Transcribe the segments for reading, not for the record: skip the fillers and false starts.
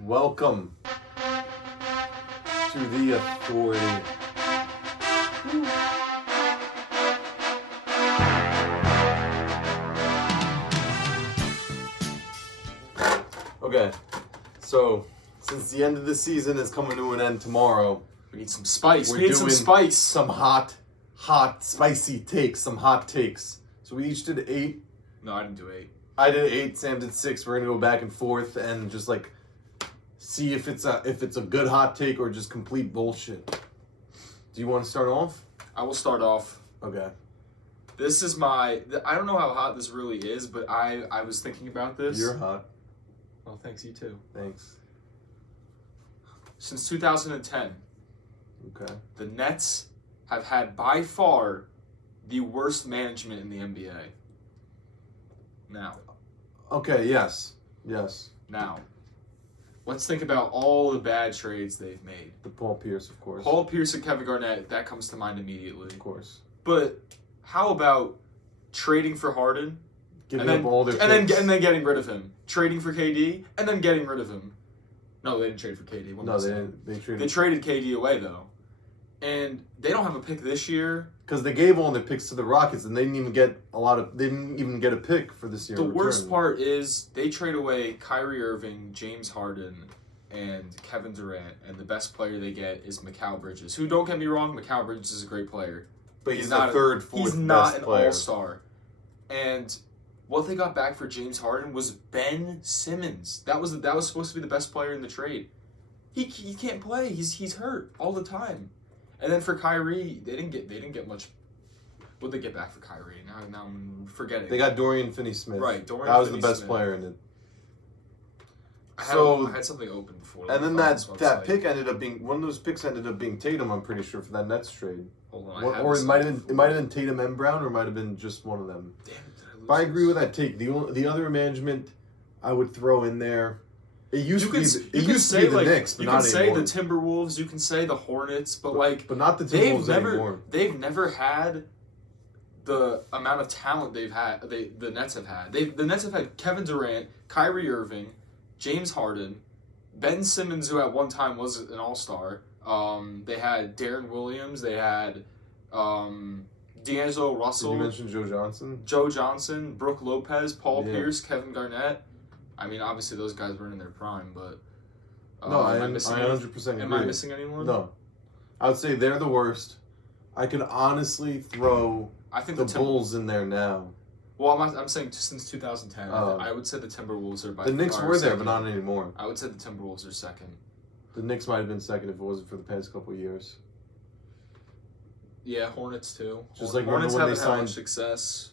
Welcome to the authority. Okay, so since the end of the season is coming to an end tomorrow, We need some spice. we're We need doing some spice. some hot, spicy takes, some hot takes. So we each did 8. No, I didn't do 8. I did 8. Sam did 6. We're gonna go back and forth and just like see if it's a good hot take or just complete bullshit. Do you want to start off? I will start off. Okay. This is I don't know how hot this really is, but I was thinking about this. You're hot. Well, thanks, you too. Thanks. Since 2010, Okay. the Nets have had by far the worst management in the NBA. Now, Okay. Yes. let's think about all the bad trades they've made. The Paul Pierce, of course. Paul Pierce and Kevin Garnett, that comes to mind immediately. Of course. But how about trading for Harden? Giving and then, up all their and picks. then getting rid of him, trading for KD, and then getting rid of him. No, they didn't trade for KD. What am I No, they saying? didn't. They traded They traded KD away though, and they don't have a pick this year. because they gave all their picks to the Rockets, and they didn't even get They didn't even get a pick for this year. The in worst return. part is they trade away Kyrie Irving, James Harden, and Kevin Durant, and the best player they get is Mikal Bridges. Who, don't get me wrong, Mikal Bridges is a great player. but he's not the third, fourth He's not best an player. all-star. And what they got back for James Harden was Ben Simmons. That was supposed to be the best player in the trade. He can't play. He's hurt all the time. And then for Kyrie, they didn't get much. What did they get back for Kyrie? Now I'm forgetting. They got Dorian Finney-Smith. Right, Dorian That was the best Finney-Smith. player in it. I had something open before. And then Let me find this that website. pick ended up being one of those picks ended up being Tatum. I'm pretty sure for that Nets trade. Hold on, Or it might have been Tatum and Brown, or it might have been just one of them. Damn it, did I lose But I agree this? with that take. The other management I would throw in there. It used You to be can the Knicks, but you not can say anymore. the Timberwolves, you can say the Hornets, but like But not the they've Timberwolves never anymore. they've never had the amount of talent they've had. The Nets have had. The Nets have had Kevin Durant, Kyrie Irving, James Harden, Ben Simmons, who at one time was an All-Star. They had Darren Williams. They had D'Angelo Did Russell. you mention Joe Johnson? Joe Johnson, Brooke Lopez, Paul Yeah. Pierce, Kevin Garnett. I mean, obviously those guys weren't in their prime, but No, I am I missing 100% agree. Am I missing anyone? No. I would say they're the worst. I could honestly throw I think the the Bulls in there now. Well, I'm saying since 2010, Oh. I would say the Timberwolves are by The Knicks far were there, second. but not anymore. I would say the Timberwolves are second. The Knicks might have been second if it wasn't for the past couple of years. Yeah, Hornets too. Just like Hornets remember when haven't they had much signed- success.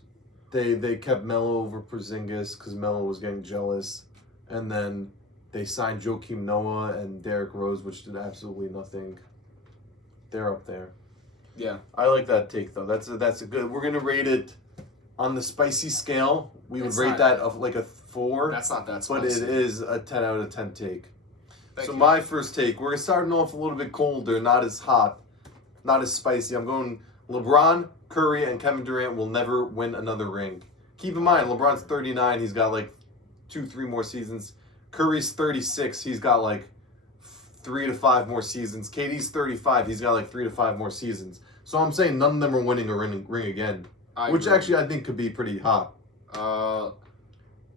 They kept Melo over Porzingis because Melo was getting jealous, and then they signed Joakim Noah and Derrick Rose, which did absolutely nothing. They're up there. Yeah. I like that take though. That's a good. We're gonna rate it on the spicy scale. We would It's rate not- that of like a 4, That's not that but spicy. it is a 10 out of 10 take. Thank So you. my first take, we're starting off a little bit colder, not as hot, not as spicy. I'm going LeBron, Curry, and Kevin Durant will never win another ring. Keep in mind, LeBron's 39. He's got like 2-3 more seasons. Curry's 36. He's got like 3 to 5 more seasons. KD's 35. He's got like 3 to 5 more seasons. So I'm saying none of them are winning a ring again, I which agree. actually I think could be pretty hot.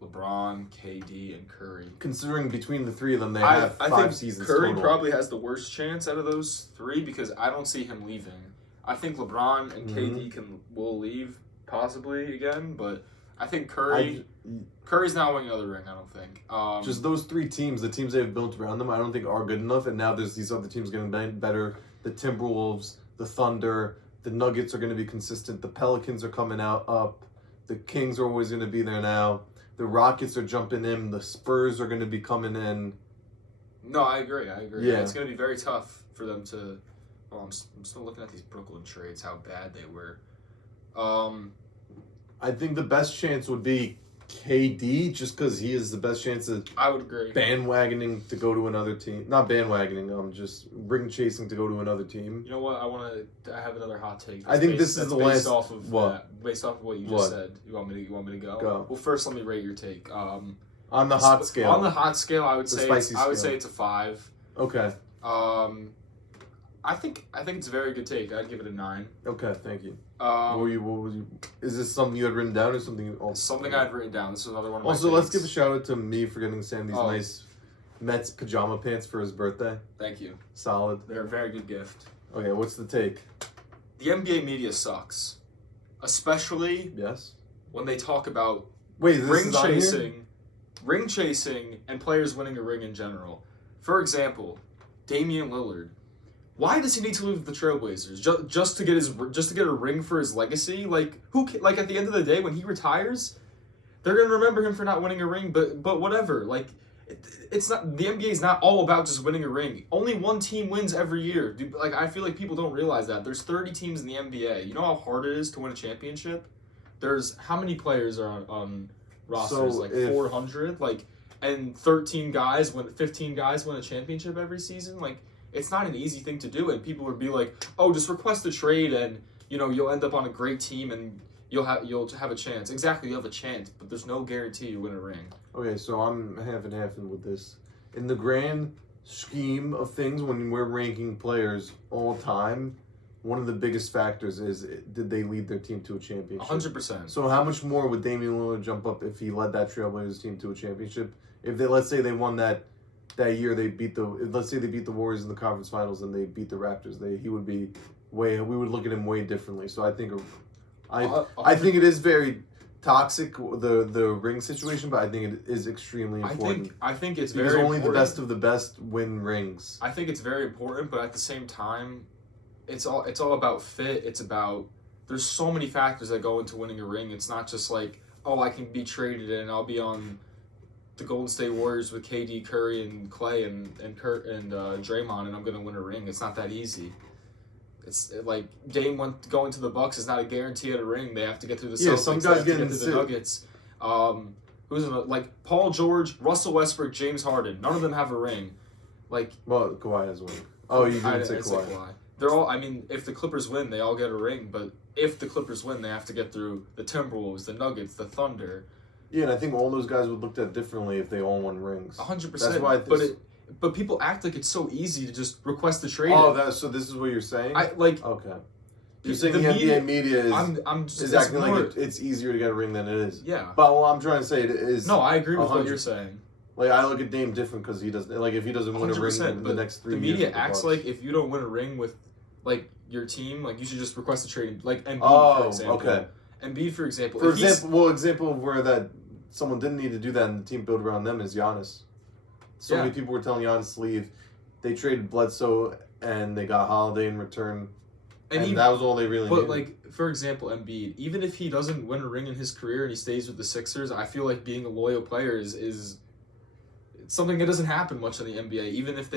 LeBron, KD, and Curry. Considering between the three of them, they have I 5 think seasons Curry total. probably has the worst chance out of those 3 because I don't see him leaving. I think LeBron and Mm-hmm. KD will leave possibly again, but I think Curry's not winning another ring. I don't think. Just those 3 teams, the teams they've built around them, I don't think are good enough. And now there's these other teams getting better. The Timberwolves, the Thunder, the Nuggets are going to be consistent. The Pelicans are coming up. The Kings are always going to be there now. The Rockets are jumping in. The Spurs are going to be coming in. No, I agree. Yeah. It's going to be very tough for them to. Well, I'm still looking at these Brooklyn trades. How bad they were. I think the best chance would be KD, just because he is the best chance of I would agree. bandwagoning to go to another team. Not bandwagoning, just ring chasing to go to another team. You know what? I have another hot take. I think this is that's the based last- off of what? Based off of what you What? just said. You want me to go? Go. Well, first let me rate your take. On the hot scale. On the hot scale, I would The say spicy scale. it's a 5. Okay. I think it's a very good take. I'd give it a 9. Okay, thank you. What was you? Is this something you had written down or something else? Something I had written down. This is another one of my Also, let's takes. give a shout out to me for getting Sam these Oh. nice Mets pajama pants for his birthday. Thank you. Solid. They're a very good gift. Okay, what's the take? The NBA media sucks, especially Yes. when they talk about Wait, this ring is on here? chasing, and players winning a ring in general. For example, Damian Lillard. Why does he need to leave the Trailblazers just to get a ring for his legacy? Like like at the end of the day when he retires, they're gonna remember him for not winning a ring. But whatever. Like it's not the NBA is not all about just winning a ring. Only one team wins every year. Dude, like I feel like people don't realize that there's 30 teams in the NBA. You know how hard it is to win a championship. There's how many players are on rosters? So like if- 400. And 15 guys win a championship every season. Like it's not an easy thing to do, and people would be like, "Oh, just request a trade, and you'll end up on a great team, and you'll have a chance." Exactly, you have a chance, but there's no guarantee you win a ring. Okay, so I'm half and half in with this. In the grand scheme of things, when we're ranking players all time, one of the biggest factors is did they lead their team to a championship? 100%. So how much more would Damian Lillard jump up if he led that Trailblazers team to a championship? If they, let's say they won that year, let's say they beat the Warriors in the conference finals and they beat the Raptors, we would look at him way differently. So I think I think it is very toxic, the ring situation, but I think it is extremely important. I think it's because very only important. the best of the best win rings. I think it's very important, but at the same time, it's all about fit. It's about there's so many factors that go into winning a ring. It's not just like, oh, I can be traded and I'll be on the Golden State Warriors with KD, Curry, and Clay, and Draymond, and I'm gonna win a ring. It's not that easy. It's like Dame going to the Bucks is not a guarantee at a ring. They have to get through the Celtics. Yeah, some guys they get have to into the Nuggets. Like Paul George, Russell Westbrook, James Harden. None of them have a ring. Like Well, Kawhi has one. Oh, you I didn't say say Kawhi. They're all. I mean, if the Clippers win, they all get a ring. But if the Clippers win, they have to get through the Timberwolves, the Nuggets, the Thunder. Yeah, and I think all those guys would looked at differently if they all won rings. 100%. That's why But people act like it's so easy to just request the trade. So this is what you're saying? Okay. You're saying the NBA media is is acting like it's easier to get a ring than it is. Yeah. But what I'm trying to say is... No, I agree with what 100. you're saying. Like, I look at Dame different because he doesn't... Like, if he doesn't win a ring in the next 3 years... The media with the acts Bucks. like if you don't win a ring with, like, your team, like, you should just request a trade. Like, Embiid, for example. Okay. Embiid, for example. Example of where that someone didn't need to do that and the team built around them is Giannis. So many people were telling Giannis to leave. They traded Bledsoe and they got Holiday in return. And that was all they really needed. But, like, for example, Embiid, even if he doesn't win a ring in his career and he stays with the Sixers, I feel like being a loyal player is something that doesn't happen much in the NBA. Even if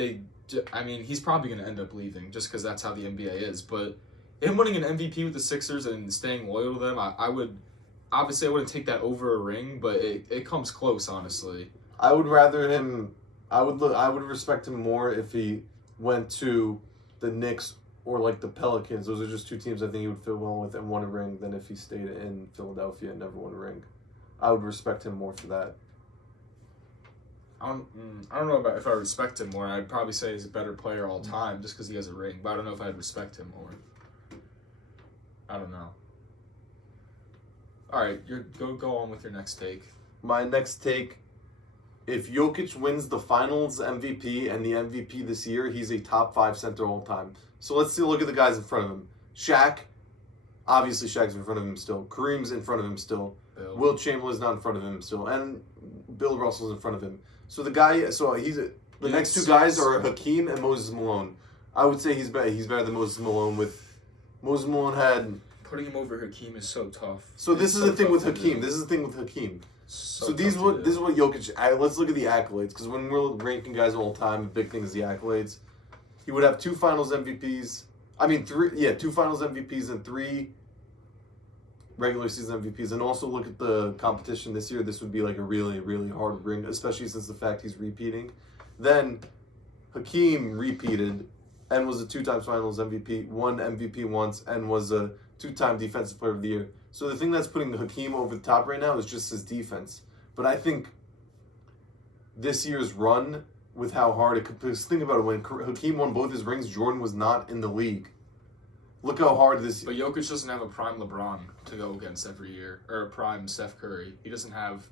he's probably going to end up leaving just because that's how the NBA is. But him winning an MVP with the Sixers and staying loyal to them, I would... Obviously, I wouldn't take that over a ring, but it comes close, honestly. I would rather him... I would respect him more if he went to the Knicks or like the Pelicans. Those are just two teams I think he would fit well with and won a ring than if he stayed in Philadelphia and never won a ring. I would respect him more for that. I don't know about if I respect him more. I'd probably say he's a better player all time just because he has a ring. But I don't know if I'd respect him more. I don't know. All right, go on with your next take. My next take, if Jokic wins the Finals MVP and the MVP this year, he's a top 5 center all time. So let's look at the guys in front of him. Shaq, obviously Shaq's in front of him still. Kareem's in front of him still. Bill. Wilt Chamberlain's not in front of him still. And Bill Russell's in front of him. So the next two guys are Hakeem and Moses Malone. I would say he's better than Moses Malone. Moses Malone had... Putting him over Hakeem is so tough. So this is the thing with Hakeem. So this is what Jokic. Let's look at the accolades, because when we're ranking guys all time, the big thing is the accolades. He would have 2 Finals MVPs. I mean, 2 Finals MVPs and 3 regular season MVPs. And also look at the competition this year. This would be like a really, really hard ring, especially since the fact he's repeating. Then Hakeem repeated and was a 2-time Finals MVP, won MVP once, and was a 2-time Defensive Player of the Year. So the thing that's putting Hakeem over the top right now is just his defense. But I think this year's run with how hard it could. Because think about it, when Hakeem won both his rings, Jordan was not in the league. Look how hard this. But Jokic doesn't have a prime LeBron to go against every year, or a prime Steph Curry. He doesn't have.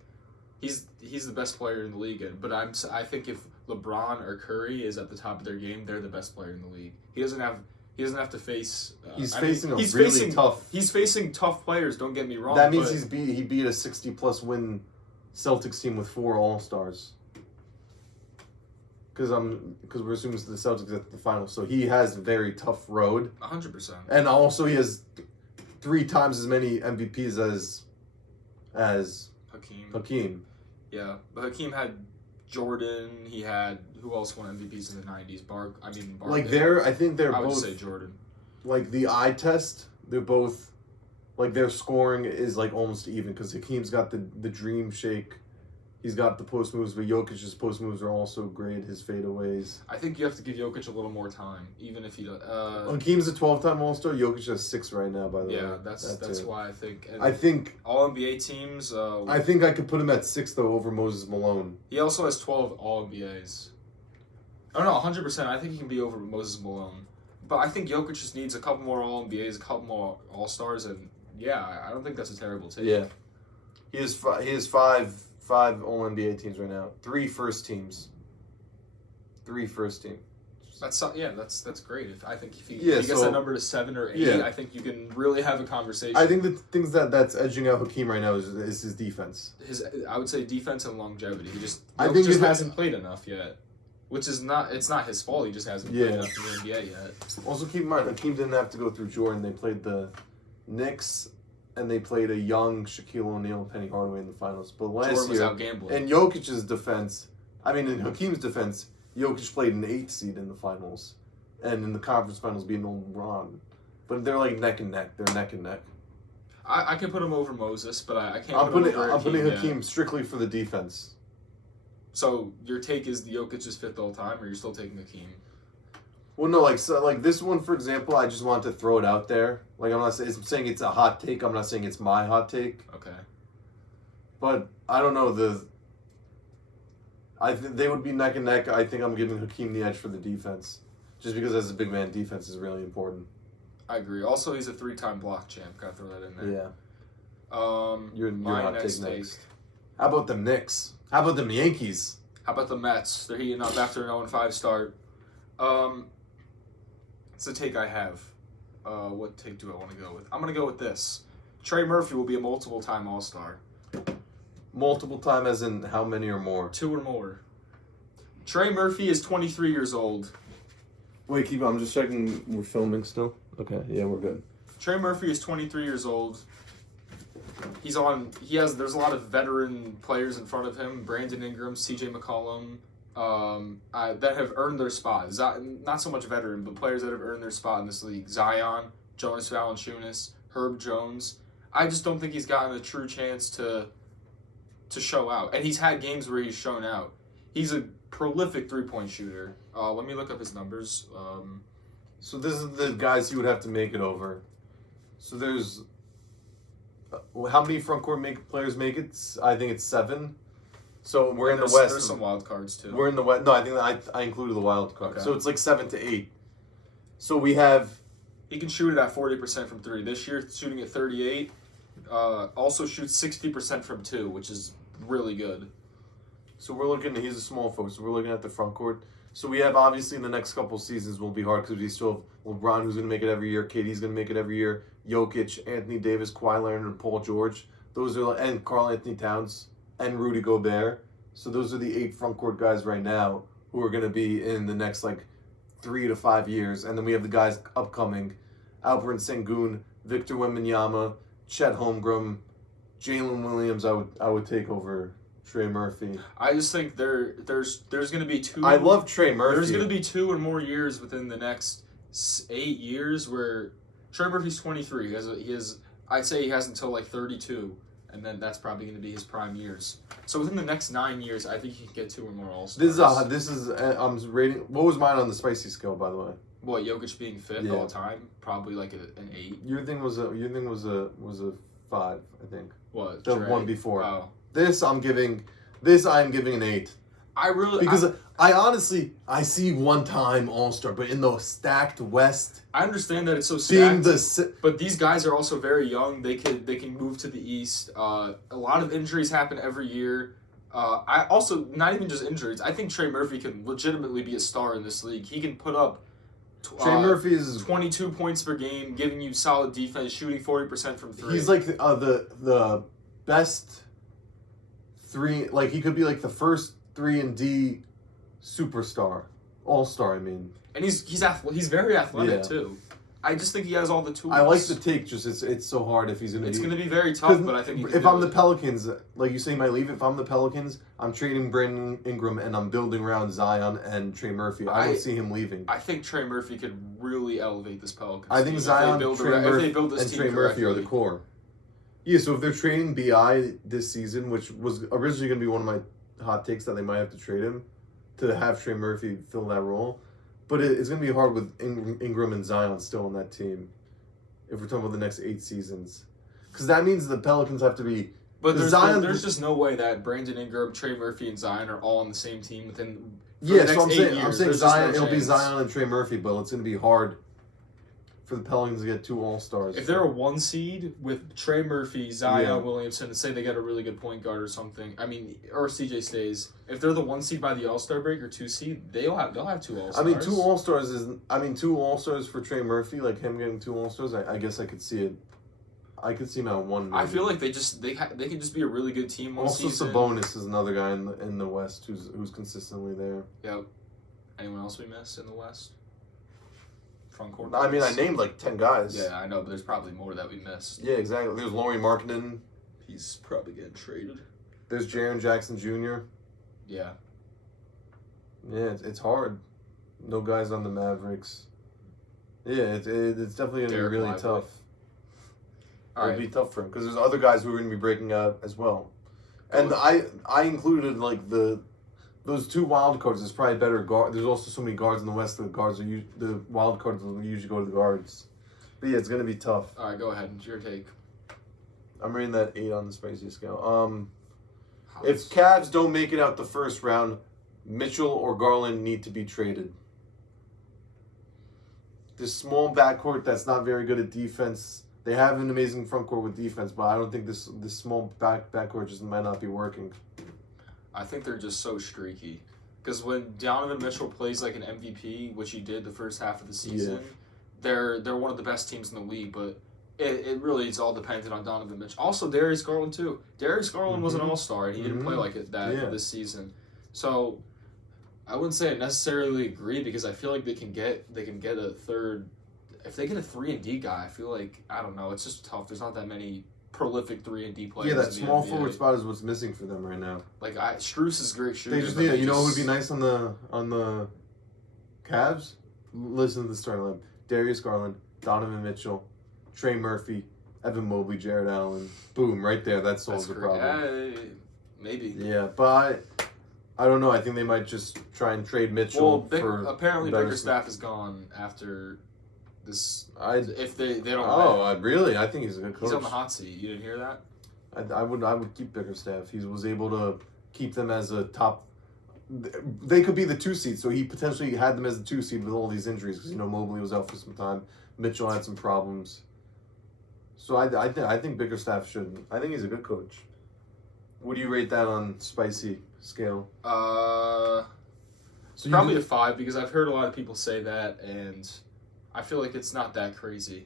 He's the best player in the league, but I think if LeBron or Curry is at the top of their game, they're the best player in the league. He doesn't have to face. He's facing tough. He's facing tough players. Don't get me wrong. That means he beat a 60+ win Celtics team with 4 All-Stars. Because we're assuming the Celtics at the finals, so he has a very tough road. 100%. And also he has 3 times as many MVPs as Hakeem. Yeah, but Hakeem had Jordan. He had who else won MVPs in the '90s? I think they're I would both say Jordan. Like the eye test. They're both like their scoring is like almost even because Hakeem's got the dream shake. He's got the post moves, but Jokic's post moves are also great. His fadeaways. I think you have to give Jokic a little more time, even if he does. Hakeem's a 12-time All-Star. Jokic has 6 right now, by the way. Yeah, that's why I think. I think All NBA teams. I think I could put him at 6 though over Moses Malone. He also has 12 All NBAs. Oh no, 100%. I think he can be over Moses Malone, but I think Jokic just needs a couple more All NBAs, a couple more All Stars, and yeah, I don't think that's a terrible take. Yeah, he has 5 All NBA teams right now. 3 first teams. 3 first team. That's great. If he Yeah, gets that number to 7 or 8, yeah. I think you can really have a conversation. I think the things that's edging out Hakeem right now is his defense. I would say defense and longevity. I think just hasn't played enough yet, which is not. It's not his fault. He just hasn't played enough in the NBA yet. Also, keep in mind Hakeem didn't have to go through Jordan. They played the Knicks. And they played a young Shaquille O'Neal and Penny Hardaway in the finals. But last Jordan was year, out gambling. in Jokic's defense, in Hakeem's defense, Jokic played an 8th seed in the finals. And in the conference finals being LeBron. But they're like neck and neck. They're neck and neck. I can put him over Moses, but I can't I'm put him over putting Hakeem Hakeem strictly for the defense. So your take is the Jokic is 5th all time, or you're still taking Hakeem? Well, no, like this one, for example, I just want to throw it out there. Like, I'm saying it's a hot take. I'm not saying it's my hot take. Okay. But I don't know, I think they would be neck and neck. I think I'm giving Hakeem the edge for the defense. Just because as a big man, defense is really important. I agree. Also, he's a 3-time block champ. Gotta throw that in there. Yeah. Your my hot next take next. How about the Knicks? How about them Yankees? How about the Mets? They're heating up after an 0-5 start. It's a take I have. What take do I want to go with? I'm going to go with this. Trey Murphy will be a multiple-time All-Star. Multiple time as in how many or more? 2 or more. Trey Murphy is 23 years old. Wait, keep on. I'm just checking. We're filming still? Okay, yeah, we're good. Trey Murphy is 23 years old. There's a lot of veteran players in front of him. Brandon Ingram, CJ McCollum, that have earned their spot. Not so much veteran, but players that have earned their spot in this league. Zion, Jonas Valanciunas, Herb Jones. I just don't think he's gotten a true chance to show out. And he's had games where he's shown out. He's a prolific three-point shooter. Let me look up his numbers. So this is the guys he would have to make it over. So there's... how many front court players make it? I think it's 7. So we're in the West. There's some wild cards too. We're in the West. No, I think I included the wild card. Okay. So it's like 7 to 8. So we have... He can shoot it at 40% from 3. This year, shooting at 38. Also shoots 60% from 2, which is really good. So we're looking... He's a small forward, so we're looking at the front court. So we have, obviously, in the next couple seasons will be hard because we still have LeBron, who's going to make it every year. KD's going to make it every year. Jokic, Anthony Davis, Kawhi Leonard, and Paul George. And Karl Anthony Towns and Rudy Gobert. So those are the 8 front court guys right now who are going to be in the next, 3 to 5 years. And then we have the guys upcoming. Alperen Sengun, Victor Wembanyama, Chet Holmgren, Jalen Williams I would take over Trey Murphy. I just think there's going to be 2... I love Trey Murphy. There's going to be 2 or more years within the next 8 years where Trey Murphy's 23. I'd say he has until 32, and then that's probably going to be his prime years. So within the next 9 years, I think he can get 2 or more All-Stars. This is I'm rating. What was mine on the spicy scale, by the way? What, Jokic being 5th all time? Probably an 8. Your thing was a 5, I think. What? The Trey? one before. Oh. This I'm giving an 8. Because I honestly see one-time All-Star, but in the stacked West, I understand that it's so being stacked, but these guys are also very young. They can move to the East. A lot of injuries happen every year. I also, not even just injuries. I think Trey Murphy can legitimately be a star in this league. He can put up Trey Murphy is 22 points per game, giving you solid defense, shooting 40% from three. he's like the best three. Like he could be like the first 3-and-D superstar, All-Star. I mean, and he's very athletic Yeah. too. I just think he has all the tools. I like the take. Just it's so hard if he's gonna. It's be... going to be very tough, but I think he can if do I'm the it. Pelicans, like you say, might leave. If I'm the Pelicans, I'm trading Brandon Ingram and I'm building around Zion and Trey Murphy. I don't see him leaving. I think Trey Murphy could really elevate this Pelicans. I think team Zion, if Trey they Murphy, build this and team Trey Murphy are the correctly. core. Yeah, so if they're trading Bi this season, which was originally going to be one of my hot takes that they might have to trade him to have Trey Murphy fill that role, but it's going to be hard with Ingram and Zion still on that team. If we're talking about the next 8 seasons, because that means the Pelicans have to be. But Zion, there's just no way that Brandon Ingram, Trey Murphy, and Zion are all on the same team within. Yeah, the so next I'm 8 saying years. Zion. There's just no It'll be chance. Zion and Trey Murphy, but it's going to be hard for the Pelicans to get 2 All-Stars. If they're a 1 seed with Trey Murphy, Zion Yeah. Williamson, say they get a really good point guard or something. I mean, or CJ stays. If they're the 1 seed by the All-Star break or 2 seed, they'll have 2 All-Stars. I mean, 2 All-Stars is. I mean, 2 All-Stars for Trey Murphy, like him getting 2 All-Stars. I guess I could see it. I could see him at 1. I feel like they can just be a really good team one Also, season. Sabonis is another guy in the West who's consistently there. Yep. Anyone else we missed in the West? Front court. I mean, I named like 10 guys. Yeah, I know, but there's probably more that we missed. Yeah, exactly. There's Lauri Markkinen. He's probably getting traded. There's Jaren Jackson Jr. Yeah. Yeah, it's hard. No guys on the Mavericks. Yeah, it's definitely going to be Derek really Lively. tough. All It'll right. be tough for him because there's other guys who are going to be breaking out as well. And I included like those 2 wild cards. There's probably better guard. There's also so many guards in the West. The wild cards will usually go to the guards. But yeah, it's going to be tough. All right, go ahead. It's your take. I'm rating that 8 on the spicy scale. If Cavs don't make it out the first round, Mitchell or Garland need to be traded. This small backcourt that's not very good at defense. They have an amazing front court with defense, but I don't think this small backcourt just might not be working. I think they're just so streaky. Because when Donovan Mitchell plays like an MVP, which he did the first half of the season, they're one of the best teams in the league, but it really is all dependent on Donovan Mitchell. Also, Darius Garland, too. Darius Garland was an all-star, and he didn't play like that this season. So, I wouldn't say I necessarily agree, because I feel like they can get a third... If they get a 3-and-D guy, I feel like, I don't know, it's just tough. There's not that many prolific 3-and-D players. Yeah, that in the small NBA. forward spot is what's missing for them right now. Like, Strus is a great shooter. They just but need, you know who would be nice on the Cavs? Listen to the starting line. Darius Garland, Donovan Mitchell, Trey Murphy, Evan Mobley, Jared Allen. Boom, right there. That solves the problem. Maybe. Yeah, but I don't know. I think they might just try and trade Mitchell for apparently better Bickerstaff is gone after this. If they don't win. Really? I think he's a good coach. He's on the hot seat. You didn't hear that? I would keep Bickerstaff. He was able to keep them as a top. They could be the 2 seed, so he potentially had them as the 2 seed with all these injuries because Mobley was out for some time. Mitchell had some problems. So I think Bickerstaff should. I think he's a good coach. What do you rate that on spicy scale? So probably a 5, because I've heard a lot of people say that, and I feel like it's not that crazy.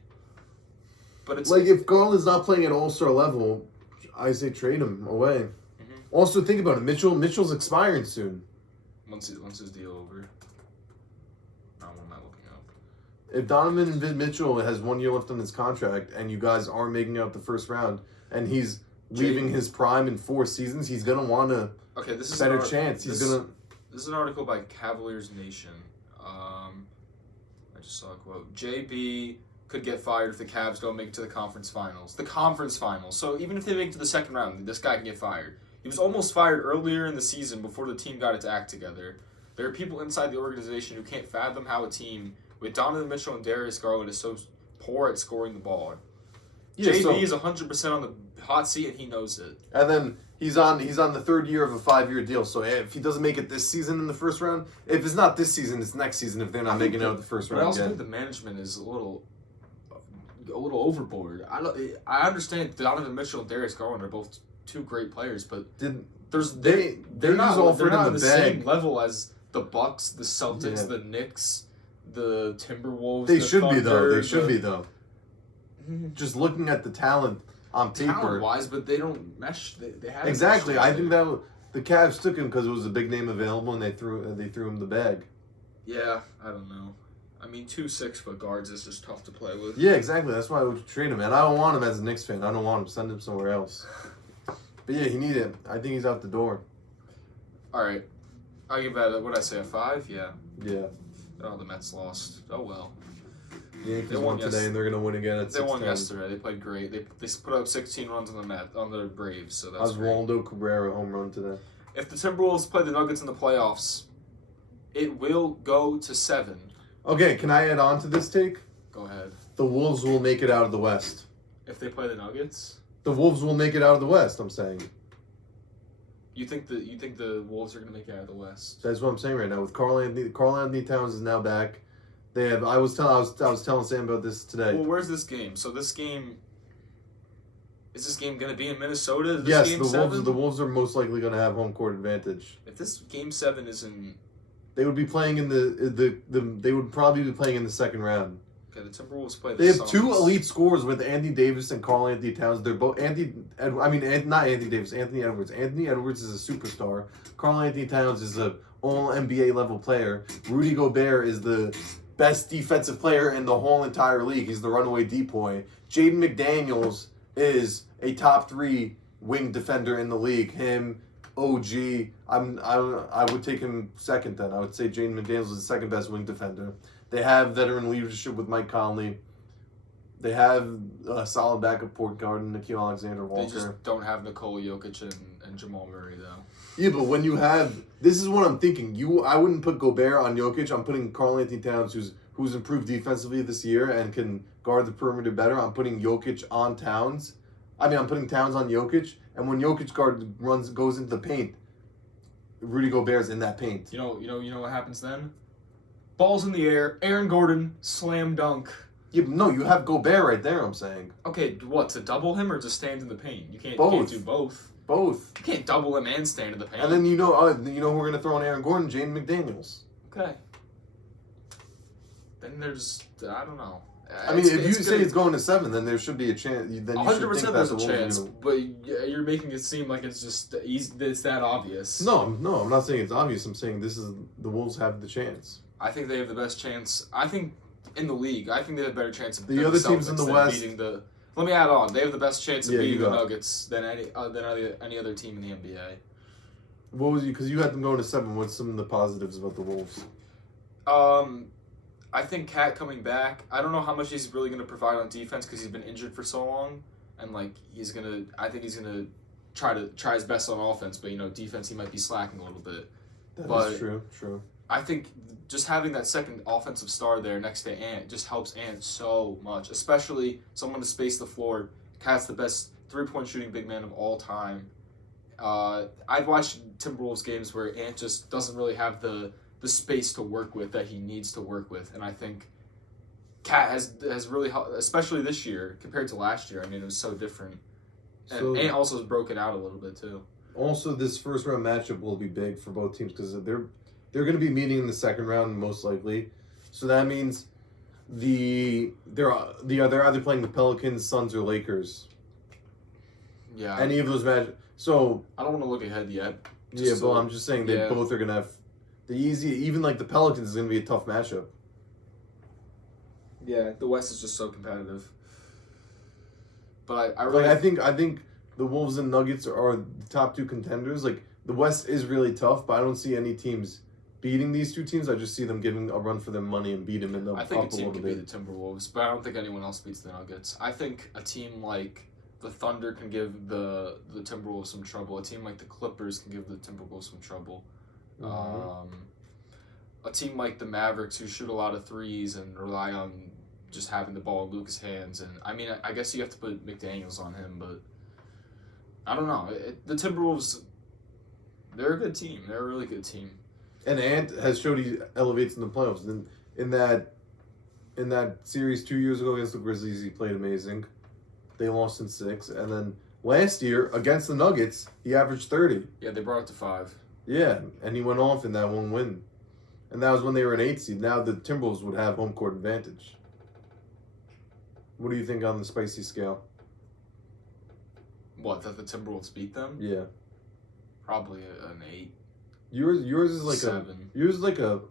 But it's like if Garland's not playing at All-Star level, I say trade him away. Mm-hmm. Also think about it. Mitchell's expiring soon. Once his deal over. What am I looking up? If Donovan Mitchell has 1 year left on his contract and you guys are making out the first round and he's leaving his prime in 4 seasons, he's gonna want a better chance. This is an article by Cavaliers Nation. I just saw a quote. JB could get fired if the Cavs don't make it to the conference finals. The conference finals. So even if they make it to the second round, this guy can get fired. He was almost fired earlier in the season before the team got its act together. There are people inside the organization who can't fathom how a team with Donovan Mitchell and Darius Garland is so poor at scoring the ball. JB is 100% on the hot seat, and he knows it. And then He's on the third year of a 5-year deal. So if he doesn't make it this season in the first round, if it's not this season, it's next season. If they're not making it out the first But I round also again. think the management is a little overboard. I understand Donovan Mitchell and Darius Garland are both two great players, but They they're not use Alfred they're not in on the the bag. same level as the Bucks, the Celtics, Yeah. the Knicks, the Timberwolves. They the should be though. Thunder, They should be though. Just looking at the talent on paper. talent wise, but they don't mesh. They have Exactly. I think that the Cavs took him because it was a big name available, and they threw him the bag. Yeah, I don't know. I mean, 2 6-foot guards is just tough to play with. Yeah, exactly. That's why I would trade him, and I don't want him as a Knicks fan. I don't want him. Send him somewhere else. But yeah, he needed him. I think he's out the door. All right, I'll give that. What did I say? A 5? Yeah. Yeah. Oh, the Mets lost. Oh well. The Yankees They won won today, and they're gonna win again at They won 6-10. yesterday. They played great. They put up 16 runs on the Braves, so that's great. Oswaldo Cabrera home run today. If the Timberwolves play the Nuggets in the playoffs, it will go to 7. Okay, can I add on to this take? Go ahead. The Wolves will make it out of the West. If they play the Nuggets, The Wolves will make it out of the West. I'm saying. you think the Wolves are going to make it out of the West? That's what I'm saying right now. With Carl Anthony Towns is now back. They have. I was telling Sam about this today. Well, where's this game? So this game is this game going to be in Minnesota? Is this Yes, game the 7? Wolves. The Wolves are most likely going to have home court advantage. If this game 7 is in, They would be playing in the. They would probably be playing in the second round. okay, the Timberwolves play the They have Suns. 2 elite scorers with Andy Davis and Carl Anthony Towns. They're both not Anthony Davis. Anthony Edwards. Anthony Edwards is a superstar. Carl Anthony Towns is a all NBA level player. Rudy Gobert is the best defensive player in the whole entire league. He's the runaway decoy. Jaden McDaniels is a top 3 wing defender in the league. Him, OG. I would take him second then. I would say Jaden McDaniels is the second best wing defender. They have veteran leadership with Mike Conley. They have a solid backup point guard in Nikhil Alexander-Walker. They just don't have Nikola Jokic and Jamal Murray though. Yeah, but when you have, this is what I'm thinking. I wouldn't put Gobert on Jokic. I'm putting Karl Anthony Towns, who's improved defensively this year and can guard the perimeter better. I'm putting Jokic on Towns. I'm putting Towns on Jokic. And when Jokic goes into the paint, Rudy Gobert's in that paint. You know what happens then? Balls in the air. Aaron Gordon slam dunk. Yeah, but no, you have Gobert right there. I'm saying Okay, what, to double him or to stand in the paint? You can't Both. do both. both. You can't double him and stand in the paint. And then who we're gonna throw on Aaron Gordon, Jaden McDaniels. Okay. Then there's I don't know. I mean, if you say it's going to 7, then there should be a chance. Then you should 100% think there's that a the Wolves are chance, gonna- but you're making it seem like it's just easy. It's that obvious. No, I'm not saying it's obvious. I'm saying the Wolves have the chance. I think they have the best chance. I think in the league, I think they have a better chance of The than other teams in Celtics the than West- beating the. Let me add on. They have the best chance of Yeah, beating you the go. Nuggets than any other team in the NBA. What was you? Because you had them going to 7. What's some of the positives about the Wolves? I think Cat coming back. I don't know how much he's really going to provide on defense because he's been injured for so long, and I think he's gonna try his best on offense, but defense he might be slacking a little bit. That is But- true. I think just having that second offensive star there next to Ant just helps Ant so much, especially someone to space the floor. Cat's the best 3-point shooting big man of all time. I've watched Timberwolves games where Ant just doesn't really have the space to work with that he needs to work with, and I think Cat has really helped, especially this year compared to last year. I mean, it was so different, and So- Ant also has broken out a little bit too. Also, this first round matchup will be big for both teams because they're going to be meeting in the second round most likely. So that means they're either playing the Pelicans, Suns, or Lakers. Yeah, Any of those matches. So I don't want to look ahead yet. yeah, but I'm just saying they yeah. both are going to have the easy. Even like the Pelicans is going to be a tough matchup. Yeah, the West is just so competitive. But I Like really I think the Wolves and Nuggets are the top 2 contenders. Like the West is really tough, but I don't see any teams beating these 2 teams. I just see them giving a run for their money and beat them in the I think a up a team little could be bit. the Timberwolves, but I don't think anyone else beats the Nuggets. I think a team like the Thunder can give the Timberwolves some trouble. A team like the Clippers can give the Timberwolves some trouble. Mhm. A team like the Mavericks who shoot a lot of threes and rely on just having the ball in Luka's hands. And I mean, I guess you have to put McDaniels on him, but I don't know. The Timberwolves, they're a good team. They're a really good team. And Ant has showed he elevates in the playoffs. Then in that series 2 years ago against the Grizzlies, he played amazing. They lost in 6, and then last year against the Nuggets, he averaged 30. Yeah, they brought it to 5. Yeah, and he went off in that one win, and that was when they were an 8 seed. Now the Timberwolves would have home court advantage. What do you think on the spicy scale? What, that the Timberwolves beat them? Yeah, Probably an 8. yours is like 7. yours is like you're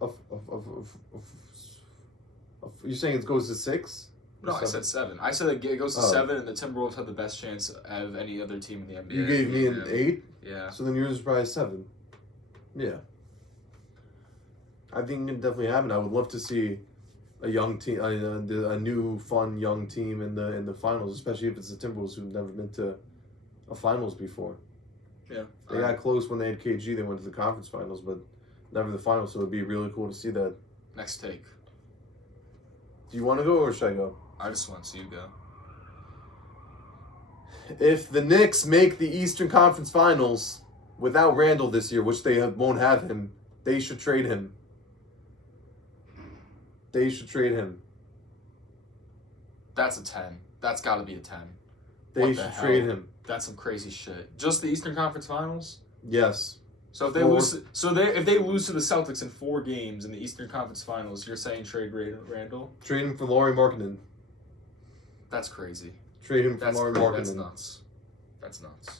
saying it goes to 6? No, I said 7. I said it goes to Oh. 7, and the Timberwolves have the best chance of any other team in the NBA. You gave me an Yeah. 8, Yeah. so then yours is probably 7. Yeah, I think it can definitely happen. I would love to see a young team, a new fun young team in the finals, especially if it's the Timberwolves who've never been to a finals before. Yeah. They got close when they had KG. They went to the conference finals, but never the finals. So it'd be really cool to see that. Next take. Do you want to go or should I go? I just want to see you go. If the Knicks make the Eastern Conference Finals without Randall this year, which they won't have him, they should trade him. They should trade him. That's a 10. That's got to be a 10. They What the should hell? trade him. That's some crazy shit. Just the Eastern Conference Finals? Yes. So if they lose, if they lose to the Celtics in 4 games in the Eastern Conference Finals, you're saying trade Randall? Trade him for Lauri Markkanen. That's crazy. Trade him for That's Lauri crazy. Markkanen. That's nuts. That's nuts.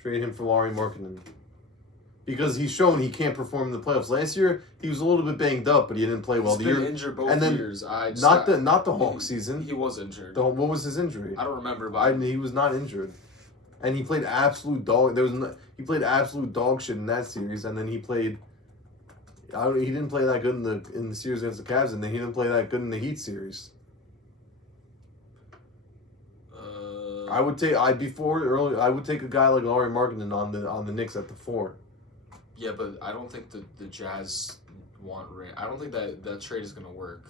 Trade him for Lauri Markkanen. Because he's shown he can't perform in the playoffs. Last year he was a little bit banged up, but he didn't play well. He's The been year injured both and then years. not the Hawks season. He was injured. What was his injury? I don't remember, but He was not injured, and he played absolute dog. He played absolute dog shit in that series, and then he played. He didn't play that good in the series against the Cavs, and then he didn't play that good in the Heat series. I would take I would take a guy like Lauri Markkanen on the Knicks at the 4. Yeah, but I don't think the Jazz want Rand. I don't think that trade is gonna work.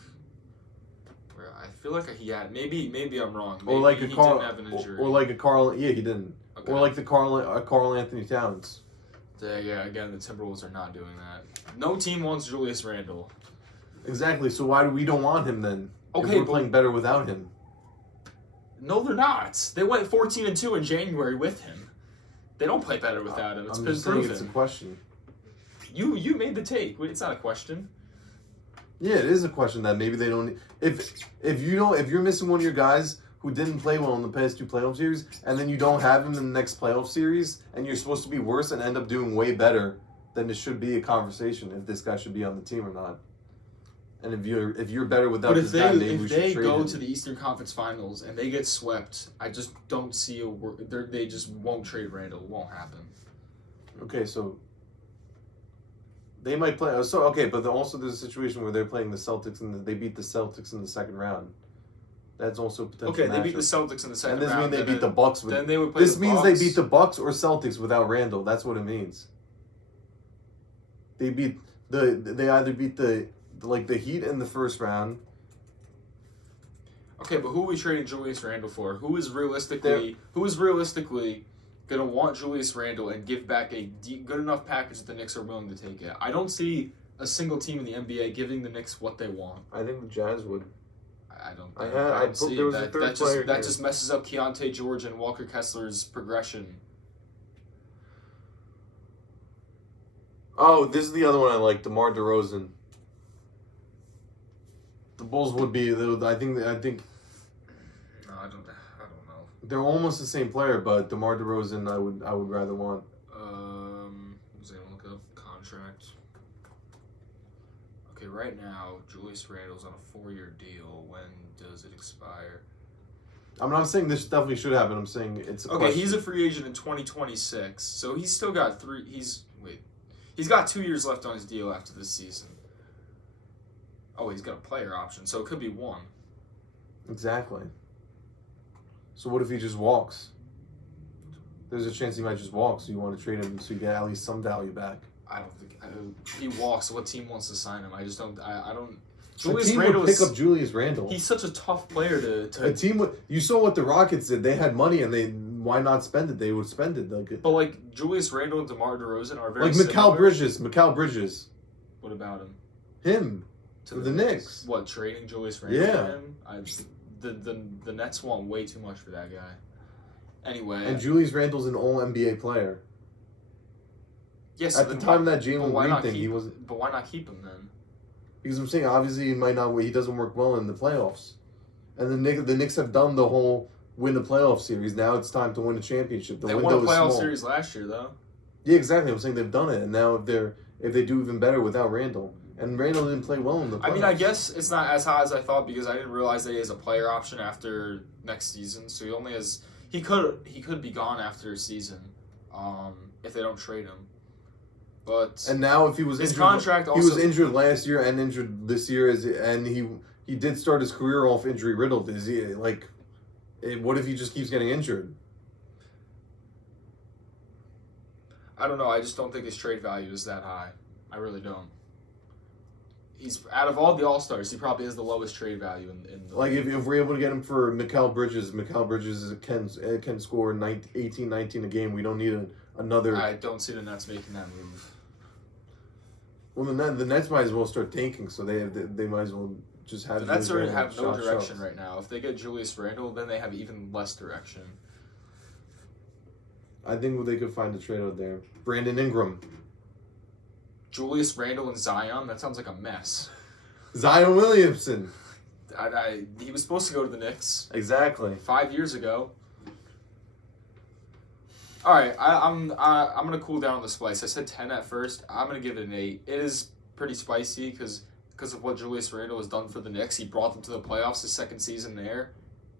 I feel like he had maybe I'm wrong. Maybe Or like he a Carl, didn't have an injury. or like a Carl. Yeah, he didn't. Okay. Or like the Carl Anthony Towns. Yeah, again, the Timberwolves are not doing that. No team wants Julius Randle. Exactly. So why do we don't want him then? Okay, if we're but- playing better without him. No, they're not. They went 14-2 in January with him. They don't play better without him. It's I'm been just saying proven. it's a question. You made the take. It's not a question. Yeah, it is a question that maybe they don't. If you're missing one of your guys who didn't play well in the past 2 playoff series, and then you don't have him in the next playoff series, and you're supposed to be worse and end up doing way better, then it should be a conversation if this guy should be on the team or not. And if you're better without But this if guy, they maybe we should trade go him. to the Eastern Conference Finals and they get swept, I just don't see they just won't trade Randall. It won't happen. Okay, so they might play. So okay, but also there's a situation where they're playing the Celtics and they beat the Celtics in the second round. That's also a potential. Okay, they beat the matchup. Celtics in the second And this round. means they then beat the Bucks. Then they would play This the means Bucks. they beat the Bucks or Celtics without Randall. That's what it means. They either beat the Heat in the first round. Okay, but who are we trading Julius Randle for? Who is realistically gonna want Julius Randle and give back a good enough package that the Knicks are willing to take it? I don't see a single team in the NBA giving the Knicks what they want. I think the Jazz would. I don't. I put- see there was a that. third That player here. just messes up Keontae George and Walker Kessler's progression. Oh, this is the other one I like, DeMar DeRozan. The Bulls would be. I think. No, I don't know. They're almost the same player, but DeMar DeRozan, I would rather want. Was I gonna look up contract? Okay, right now Julius Randle's on a 4-year deal. When does it expire? I'm not saying this definitely should happen. I'm saying it's a Okay, question. he's a free agent in 2026, so he's still got he's got 2 years left on his deal after this season. Oh, he's got a player option, so it could be 1. Exactly. So what if he just walks? There's a chance he might just walk, so you want to trade him so you get at least some value back. I don't think he walks. What team wants to sign him? I just don't. I don't. A Julius team Randle would pick is. up Julius Randle. He's such a tough player A to. team would. You saw what the Rockets did. They had money and they why not spend it? They would spend it. But like Julius Randle and DeMar DeRozan are very Like similar. Mikal Bridges. What about him? Him. To For the Knicks. What, trading Julius Randle Yeah. for him? The Nets want way too much for that guy. Anyway. And Julius Randle's an all NBA player. Yes. At the time of that Jalen why Green not thing, keep, he wasn't. But why not keep him then? Because I'm saying, obviously, he doesn't work well in the playoffs. And the Knicks have done the whole win the playoff series. Now it's time to win a championship. The They window won a playoff is small. series last year, though. Yeah, exactly. I'm saying they've done it, and now if they do even better without Randle, and Randle didn't play well in the playoffs. I mean, I guess it's not as high as I thought because I didn't realize that he has a player option after next season. So he only has he could be gone after a season, if they don't trade him. But And now if he was his injured, contract he also was injured last year and injured this year, and he did start his career off injury riddled. Is he like? What if he just keeps getting injured? I don't know. I just don't think his trade value is that high. I really don't. He's out of all the All-Stars, he probably has the lowest trade value in the Like league. if we're able to get him for Mikal Bridges can score 18, 19 a game. We don't need another. I don't see the Nets making that move. Well, the Nets might as well start tanking, so they might as well just have. The Nets Julius already Randle have no shot direction shots. right now. If they get Julius Randle, then they have even less direction. I think they could find a trade out there. Brandon Ingram, Julius Randle and Zion, that sounds like a mess. Zion Williamson. He was supposed to go to the Knicks Exactly. 5 years ago. All right, I'm gonna cool down on the spice. I said 10 at first. I'm gonna give it an 8. It is pretty spicy because of what Julius Randle has done for the Knicks. He brought them to the playoffs his second season there,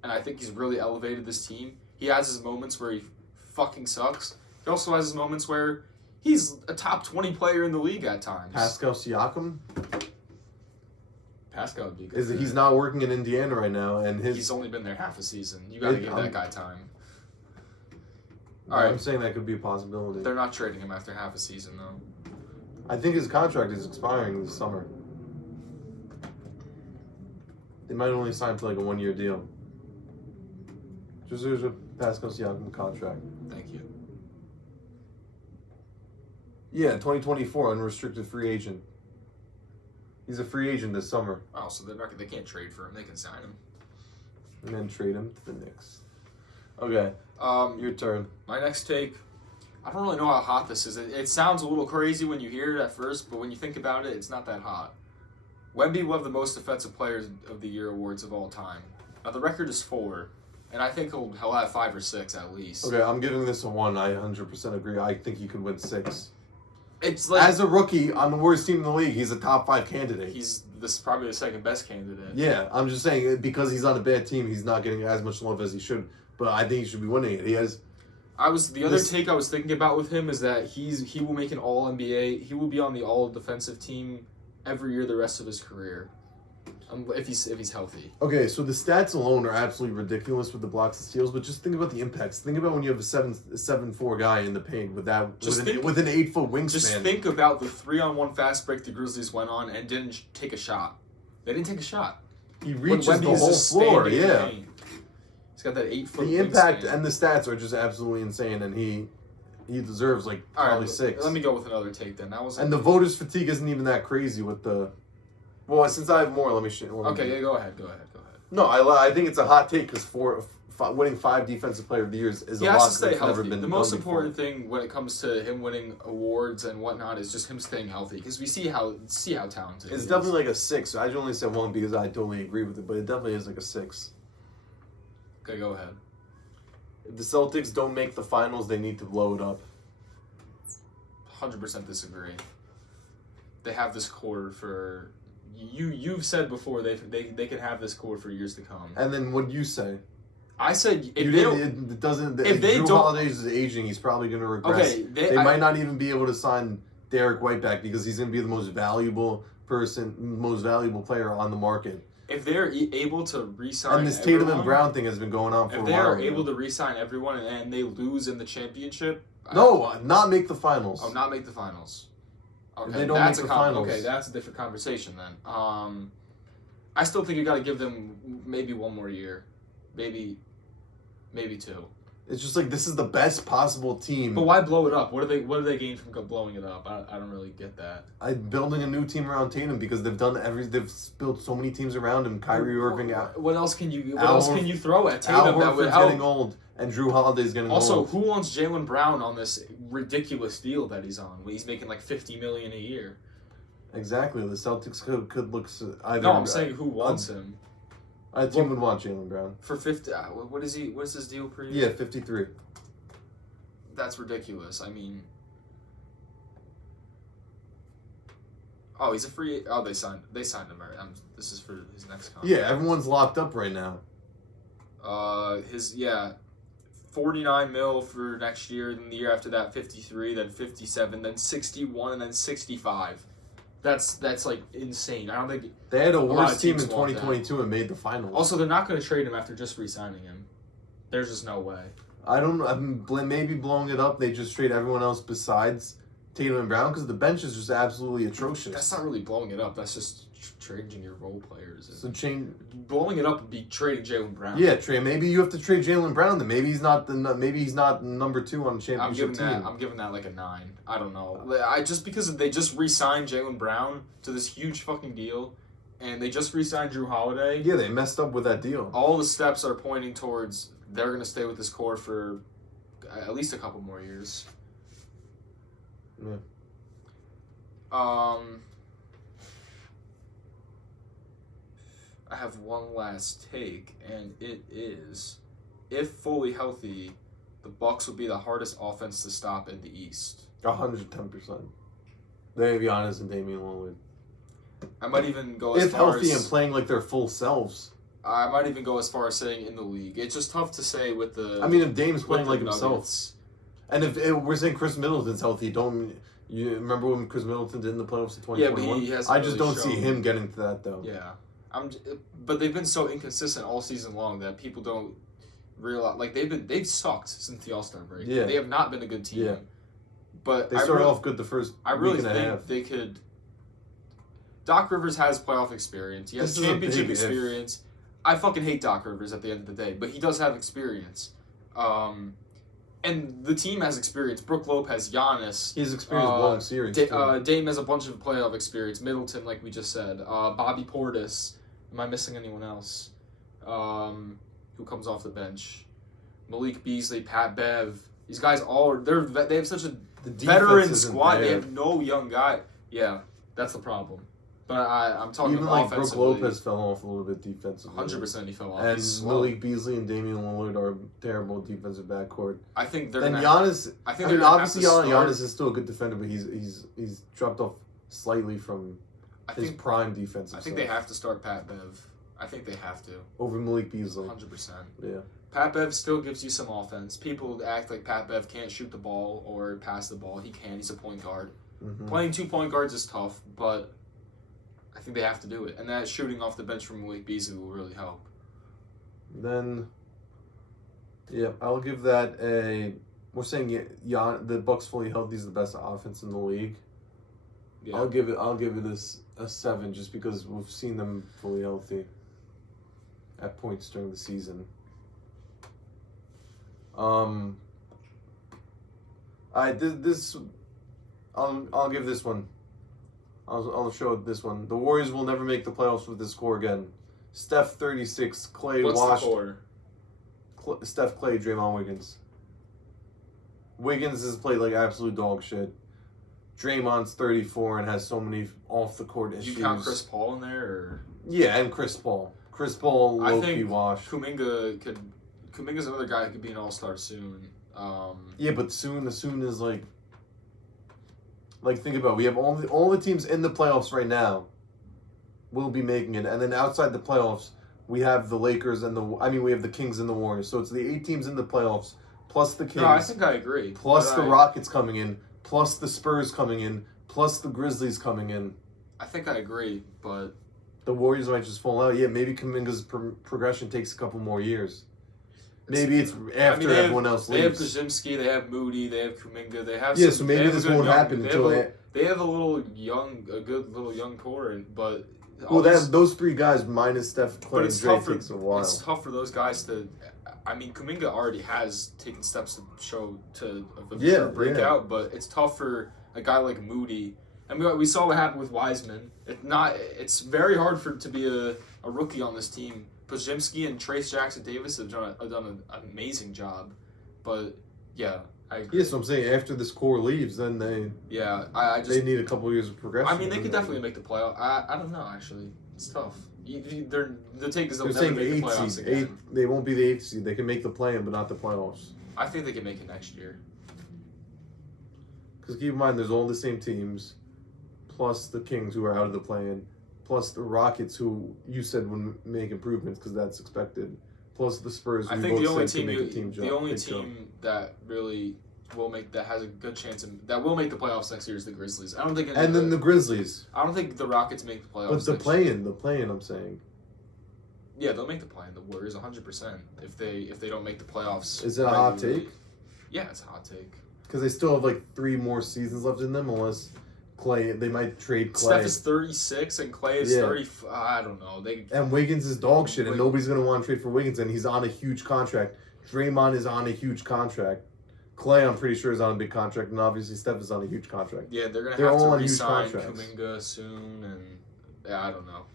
and I think he's really elevated this team. He has his moments where he fucking sucks. He also has his moments where he's a top 20 player in the league at times. Pascal Siakam Pascal would be good. for he's that. not working in Indiana right now, and He's only been there half a season. You gotta give that guy time. All right. I'm saying that could be a possibility. They're not trading him after half a season though. I think his contract is expiring this summer. They might only sign for like a 1-year deal. Just there's a Pascal Siakam contract. Thank you. Yeah, 2024 unrestricted free agent. He's a free agent this summer, Oh, so they can't trade for him. They can sign him. and then trade him to the Knicks. Okay, your turn. My next take. I don't really know how hot this is. It sounds a little crazy when you hear it at first, but when you think about it, it's not that hot. Wemby won the most defensive players of the year awards of all time. Now the record is 4, and I think he'll have 5 or 6 at least. Okay, I'm giving this a 1. I 100% agree. I think he could win 6. It's like As a rookie on the worst team in the league, he's a top 5 candidate. this is probably the second best candidate. Yeah, I'm just saying because he's on a bad team, he's not getting as much love as he should. But I think he should be winning it. He has. The other take I was thinking about with him is that he will make an All NBA. He will be on the All Defensive team every year the rest of his career, if he's healthy. Okay, so the stats alone are absolutely ridiculous with the blocks and steals, but just think about the impacts. Think about when you have a 7'4" guy in the paint with an 8-foot wingspan. Just think about the 3-on-1 fast break the Grizzlies went on and didn't take a shot. They didn't take a shot. He When reaches Wemby the is whole just floor. standing in the Yeah, paint. He's got that 8-foot. the impact wingspan. and the stats are just absolutely insane, and he deserves like All probably right, 6. Let me go with another take then. That was And the voters' fatigue isn't even that crazy with the. Well, since I have more, let me. okay. Yeah, go ahead. No, I think it's a hot take because winning 5 defensive player of the years is He a has lot. to stay 'cause it's never healthy. been The done most before. important thing when it comes to him winning awards and whatnot is just him staying healthy because we see how talented he It's is. definitely like a 6. I only said 1 because I totally agree with it, but it definitely is like a 6. Okay, go ahead. If the Celtics don't make the finals, they need to blow it up. 100% disagree. They have this core for you've said before they can have this core for years to come. And then what do you say? I said if You they didn't. don't. It doesn't. if they Drew don't- Holiday is aging. He's probably going to regress. Okay, They might not even be able to sign Derek White back because he's going to be the most valuable player on the market. If they're able to re-sign And this Tatum everyone, and Brown thing has been going on for a if while. they are now. able to re-sign everyone and they lose in the championship, No, not make the finals. not make the finals. Okay, they don't that's make a the finals. Okay, that's a different conversation then. I still think you got to give them maybe one more year, maybe 2. It's just like this is the best possible team. But why blow it up? What do they gain from blowing it up? I don't really get that. Building a new team around Tatum because they've built so many teams around him. Kyrie Irving, What else can you throw at Tatum? Al That would Horford's help? getting old, and Drew Holiday's getting Also, old. who wants Jaylen Brown on this ridiculous deal that he's on? When he's making like $50 million a year. Exactly, the Celtics could look either. No, I'm saying who wants him I think would want Jaylen Brown. for 50. What is he? What's his deal per year? Yeah, 53. That's ridiculous. I mean, oh, he's a free. Oh, they signed him. Right? This is for his next contract. Yeah, everyone's locked up right now. 49 mil for next year. Then the year after that, 53. Then 57. Then 61. And then 65. That's like insane. I don't think They had a lot worse of team in teams want 2022 and made the finals. Also, they're not going to trade him after just re-signing him. There's just no way. I don't know. Maybe blowing it up, they just trade everyone else besides Tatum and Brown because the bench is just absolutely atrocious. That's not really blowing it up. That's just changing your role players. So change. Blowing it up would be trading Jaylen Brown. Yeah, trade. Maybe you have to trade Jaylen Brown. Then maybe he's not number 2 on the championship team. I'm giving that like a 9. I don't know. Just because they just re-signed Jaylen Brown to this huge fucking deal, and they just re-signed Drew Holiday. Yeah, they messed up with that deal. All the steps are pointing towards they're going to stay with this core for at least a couple more years. Yeah. I have one last take, and it is, if fully healthy, the Bucks will be the hardest offense to stop in the East. 110%. They have Giannis and Damian Lillard. I might even go as If far healthy as and playing like their full selves. I might even go as far as saying in the league. It's just tough to say with the. I mean, if Dame's with playing the like himself, Nuggets. and if we're saying Chris Middleton's healthy, you remember when Chris Middleton did in the playoffs in 2021? Yeah, but he hasn't I just really don't see shown. him getting to that though. Yeah, but they've been so inconsistent all season long that people don't realize. Like they've sucked since the All-Star break. Yeah. They have not been a good team. Yeah. But They started off good the first I really week and a half. think they could. Doc Rivers has playoff experience. He has This is a championship big if. experience. I fucking hate Doc Rivers at the end of the day, but he does have experience. And the team has experience. Brook Lopez, Giannis. He's experienced long series. too. Dame has a bunch of playoff experience. Middleton, like we just said. Bobby Portis. Am I missing anyone else? Who comes off the bench? Malik Beasley, Pat Bev. These guys they have such a The defense veteran isn't squad. They there. have no young guy. Yeah, that's the problem. But I'm talking Even about like Brook offensively. Lopez fell off a little bit defensively. 100% he fell off. And He's slow. Malik Beasley and Damian Lillard are terrible defensive backcourt. I think they're And gonna. Giannis, I think I they're mean, gonna obviously have to start- Giannis is still a good defender, but he's dropped off slightly from I his think prime defensive. I think they have to start Pat Bev. I think they have to. over Malik Beasley. 100%. Yeah, Pat Bev still gives you some offense. People act like Pat Bev can't shoot the ball or pass the ball. He can. He's a point guard. hmm Playing 2 point guards is tough, but I think they have to do it. And that shooting off the bench from Malik Beasley will really help. Then, yeah, I'll give that a. We're saying the Bucks fully healthy is the best offense in the league. Yeah. I'll give it a 7 just because we've seen them fully healthy at points during the season. I'll give this one. I'll show this one. The Warriors will never make the playoffs with this score again. Steph 36, Clay What's washed. the core? Steph, Clay, Draymond, Wiggins. Wiggins has played like absolute dog shit. Draymond's 34 and has so many off the court Did issues. you count Chris Paul in there? Or? Yeah, and Chris Paul. Chris Paul, I low-key think washed. Kuminga's another guy who could be an all-star soon. Yeah, but soon is like think about it. We have all the teams in the playoffs right now will be making it, and then outside the playoffs we have the Lakers and we have the Kings and the Warriors. So it's the 8 teams in the playoffs plus the Kings. No, I think I agree. Plus But the Rockets coming in, plus the Spurs coming in, plus the Grizzlies coming in. I think I agree, but The Warriors might just fall out. Yeah, maybe Kuminga's progression takes a couple more years. Maybe it's after everyone else They have leaves. Podziemski, they have Moody, they have Kuminga, they have. Yeah, some, so maybe they have a this good won't young- happen they until have they have a good little young core, but those 3 guys minus Steph, Clay, but and it's Dre tough for takes a while. it's tough for those guys to I mean, Kuminga already has taken steps to show to a Yeah, sure breakout, but it's tough for a guy like Moody. And we saw what happened with Wiseman. It's very hard to be a rookie on this team. Podziemski and Trace Jackson Davis have done an amazing job, but yeah, I agree. Yeah, so I'm saying after this core leaves, then I just they need a couple years of progression. I mean, they could definitely make the playoff. I don't know, actually. It's tough. The take is they'll They're never saying make the eighth playoffs seed. again. They won't be the eighth seed. They can make the play-in, but not the playoffs. I think they can make it next year. Because keep in mind, there's all the same teams, plus the Kings who are out of the play-in, plus the Rockets who you said would make improvements because that's expected, plus the Spurs who I think both the only said team, can make a team jump. the only big jump. team that really that has a good chance that will make the playoffs next year is the Grizzlies. I don't think. And then the Grizzlies. I don't think the Rockets make the playoffs. But the next year. play-in, I'm saying. Yeah, they'll make the play-in. The Warriors 100% if they don't make the playoffs. Is it a hot regularly. take? Yeah, it's a hot take. Because they still have like 3 more seasons left in them, unless Clay. They might trade Clay. Steph is 36 and Clay is 30. I don't know. And Wiggins is dog shit, and Wiggins. nobody's gonna want to trade for Wiggins, and he's on a huge contract. Draymond is on a huge contract. Clay, I'm pretty sure, is on a big contract, and obviously Steph is on a huge contract. Yeah, they're They're have all to on huge re-sign contracts. Kuminga soon, and yeah, I don't know.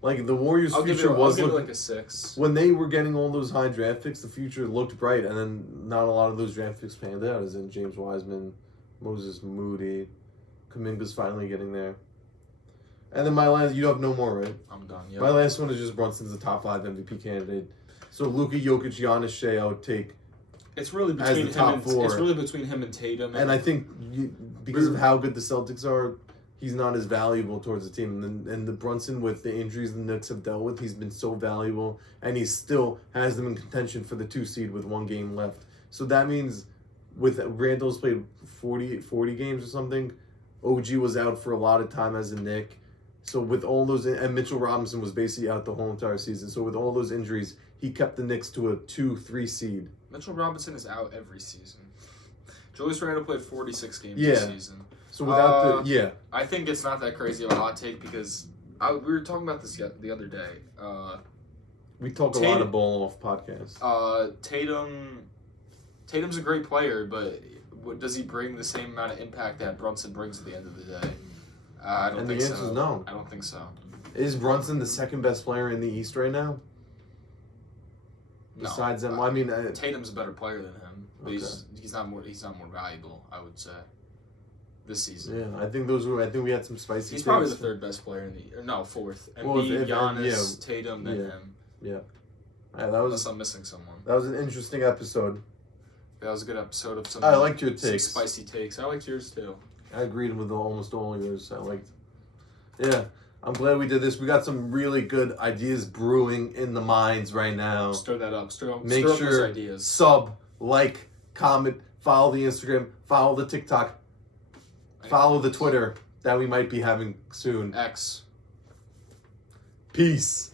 Like the Warriors' I'll give future it was like a 6. when they were getting all those high draft picks. The future looked bright, and then not a lot of those draft picks panned out. As in James Wiseman, Moses Moody, Kuminga's finally getting there. And then my last, you have no more, right? I'm done. Yeah. My last one is just Brunson's the top 5 MVP candidate. So Luka, Jokic, Giannis, Shea, I would take. It's really As the between top him. four. It's really between him and Tatum. And I think because of how good the Celtics are, he's not as valuable towards the team. And the Brunson, with the injuries the Knicks have dealt with, he's been so valuable. And he still has them in contention for the 2 seed with 1 game left. So that means with Randall's played 40 games or something. OG was out for a lot of time as a Knick. So with all those, and Mitchell Robinson was basically out the whole entire season. So with all those injuries, he kept the Knicks to a 2-3 seed. Mitchell Robinson is out every season. Julius Randle played 46 games Yeah. this season. So without I think it's not that crazy of a hot take because we were talking about this the other day. We talk a lot of ball off podcasts. Tatum's a great player, but does he bring the same amount of impact that Brunson brings at the end of the day? I don't And think the so. answer is no. I don't think so. Is Brunson the second best player in the East right now? No. Besides them, I mean, Tatum's a better player than him, but Okay. he's not more valuable, I would say, this season. yeah, I think we had some spicy. He's probably the takes. third best player in the fourth. Well, Embiid, Giannis, yeah. Tatum, then Yeah. him. Yeah, Unless that I'm missing someone. was an interesting episode. That was a good episode of some. I liked your some takes. spicy takes. I liked yours too. I agreed with almost all yours. I liked. Yeah, I'm glad we did this. We got some really good ideas brewing in the minds right now. Stir that up. Stir up Make those sure ideas. sub, like, comment, follow the Instagram, follow the TikTok, follow the Twitter that we might be having soon. X. Peace.